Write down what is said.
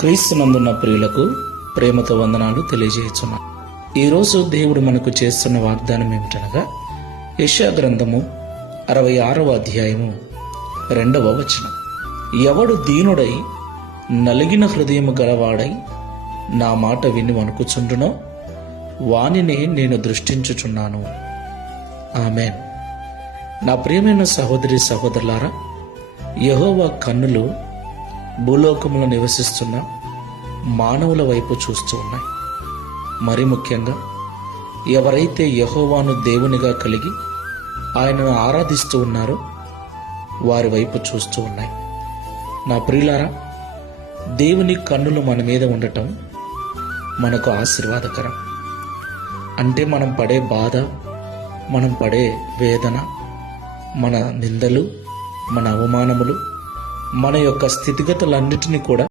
క్రీస్తునందున్న ప్రియులకు ప్రేమతో వందనాలు తెలియజేయుచున్నాను. ఈరోజు దేవుడు మనకు చేస్తున్న వాగ్దానం ఏమిటనగా యెషయా గ్రంథము 66వ అధ్యాయము 2వ వచనం. ఎవడు దీనుడై నలిగిన హృదయము గలవాడై నా మాట విని వణుకుచుండునో వానినే నేను దృష్టించుచున్నాను. ఆమేన్. నా ప్రియమైన సహోదరి సహోదరులారా, యెహోవా కన్నులు భూలోకములో నివసిస్తున్న మానవుల వైపు చూస్తూ ఉన్నాయి. మరి ముఖ్యంగా ఎవరైతే యెహోవాను దేవునిగా కలిగి ఆయనను ఆరాధిస్తూ ఉన్నారో వారి వైపు చూస్తూ ఉన్నాయి. నా ప్రియులారా, దేవుని కన్నులు మన మీద ఉండటం మనకు ఆశీర్వాదకరం. అంటే మనం పడే బాధ, మనం పడే వేదన, మన నిందలు, మన అవమానములు, మన యొక్క స్థితిగతులన్నిటినీ కూడా